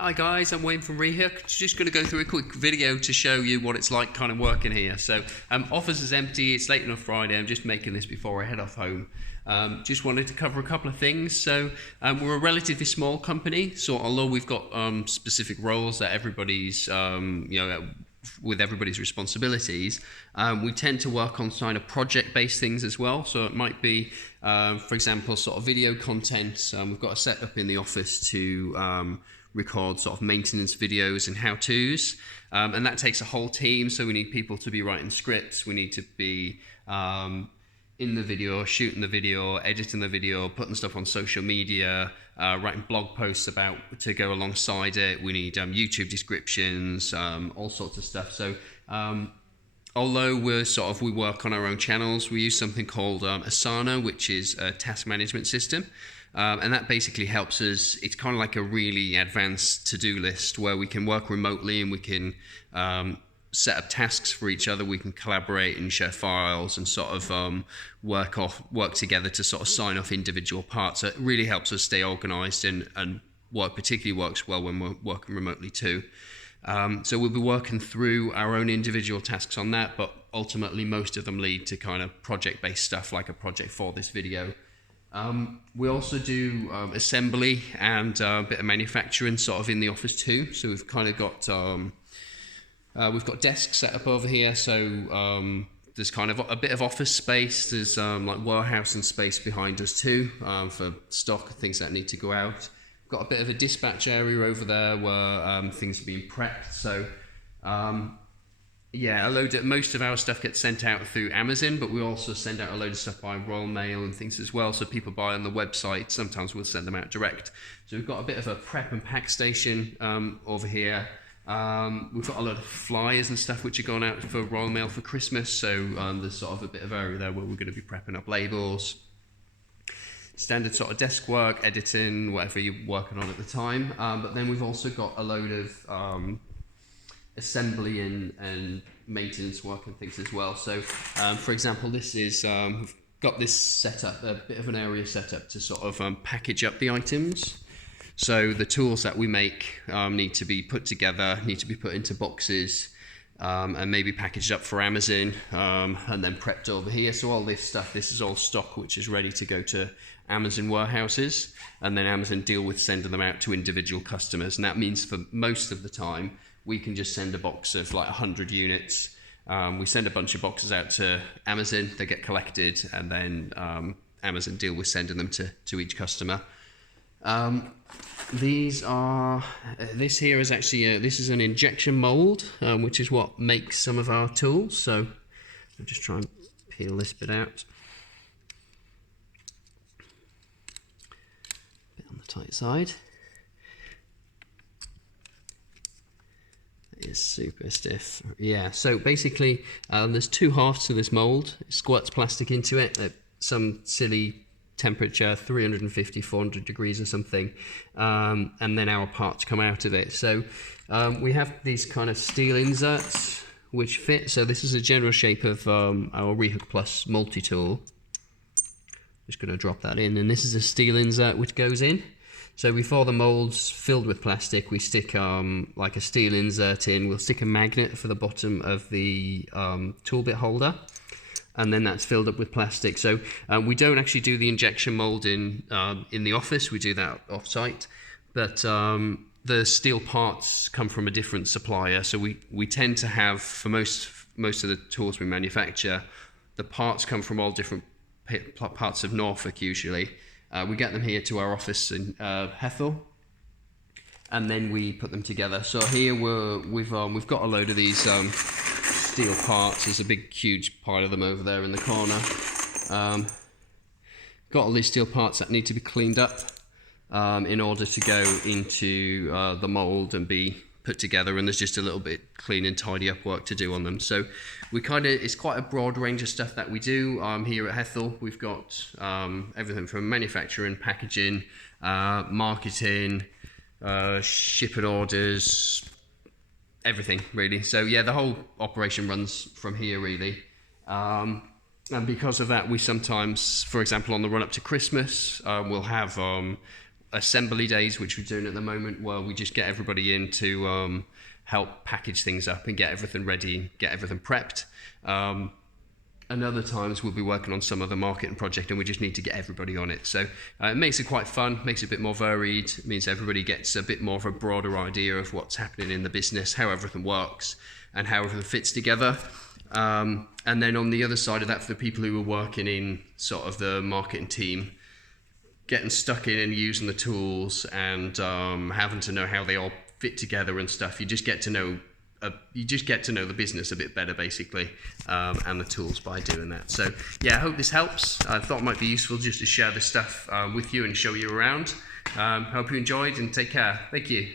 Hi guys, I'm Wayne from Rehook. Just going to go through a quick video to show you what it's like kind of working here. So office is empty, it's late on a Friday, I'm just making this before I head off home. Just wanted to cover a couple of things. So we're a relatively small company, so although we've got specific roles that everybody's, with everybody's responsibilities, we tend to work on kind of project-based things as well. So it might be, for example, sort of video content. We've got a setup in the office to record sort of maintenance videos and how-tos, and that takes a whole team. So we need people to be writing scripts, we need to be in the video, shooting the video, editing the video, putting stuff on social media, writing blog posts about to go alongside it. We need YouTube descriptions, all sorts of stuff. So although we work on our own channels, we use something called Asana, which is a task management system. And that basically helps us. It's kind of like a really advanced to-do list where we can work remotely and we can set up tasks for each other. We can collaborate and share files and sort of work together to sort of sign off individual parts. So it really helps us stay organized and particularly works well when we're working remotely too. So we'll be working through our own individual tasks on that, but ultimately most of them lead to kind of project-based stuff like a project for this video. We also do assembly and a bit of manufacturing sort of in the office too. So we've kind of got desks set up over here. So there's kind of a bit of office space. There's like warehouse and space behind us too for stock, things that need to go out. Got a bit of a dispatch area over there where things are being prepped. So most of our stuff gets sent out through Amazon, but we also send out a load of stuff by Royal Mail and things as well. So people buy on the website. Sometimes we'll send them out direct. So we've got a bit of a prep and pack station over here. We've got a lot of flyers and stuff which are going out for Royal Mail for Christmas. So there's sort of a bit of area there where we're going to be prepping up labels. Standard sort of desk work, editing, whatever you're working on at the time. But then we've also got a load of assembly and maintenance work and things as well. So for example, this is we've got this set up, a bit of an area set up to sort of package up the items. So the tools that we make need to be put together, need to be put into boxes and maybe packaged up for Amazon and then prepped over here. So all this stuff, this is all stock which is ready to go to Amazon warehouses, and then Amazon deal with sending them out to individual customers. And that means for most of the time we can just send a box of like 100 units. We send a bunch of boxes out to Amazon, they get collected, and then Amazon deal with sending them to each customer. This here is actually this is an injection mold, which is what makes some of our tools. So I'll just try and peel this bit out. Bit on the tight side. It is super stiff. Yeah. So basically, there's two halves to this mold. It squirts plastic into it at some silly temperature, 350, 400 degrees or something, and then our parts come out of it. So we have these kind of steel inserts which fit. So this is a general shape of our Rehook Plus multi-tool. Just going to drop that in, and this is a steel insert which goes in. So before the mold's filled with plastic, we stick like a steel insert in. We'll stick a magnet for the bottom of the tool bit holder, and then that's filled up with plastic. So we don't actually do the injection mold in the office. We do that off-site, but the steel parts come from a different supplier. So we tend to have, for most of the tools we manufacture, the parts come from all different parts of Norfolk usually. We get them here to our office in Hethel, and then we put them together. So here we've got a load of these steel parts. There's a big huge pile of them over there in the corner. Got all these steel parts that need to be cleaned up in order to go into the mold and be put together, and there's just a little bit clean and tidy up work to do on them. So it's quite a broad range of stuff that we do here at Hethel. We've got everything from manufacturing, packaging, marketing, shipping orders, everything really. So yeah, the whole operation runs from here really. And because of that, we sometimes, for example, on the run up to Christmas, we'll have assembly days, which we're doing at the moment, where we just get everybody in to help package things up and get everything ready, get everything prepped. And other times we'll be working on some other marketing project and we just need to get everybody on it. So it makes it quite fun, makes it a bit more varied. It means everybody gets a bit more of a broader idea of what's happening in the business, how everything works and how everything fits together. And then on the other side of that, for the people who are working in sort of the marketing team, getting stuck in and using the tools and having to know how they all fit together and stuff, you just get to know the business a bit better, basically, and the tools by doing that. So yeah, I hope this helps. I thought it might be useful just to share this stuff with you and show you around. Hope you enjoyed, and take care. Thank you.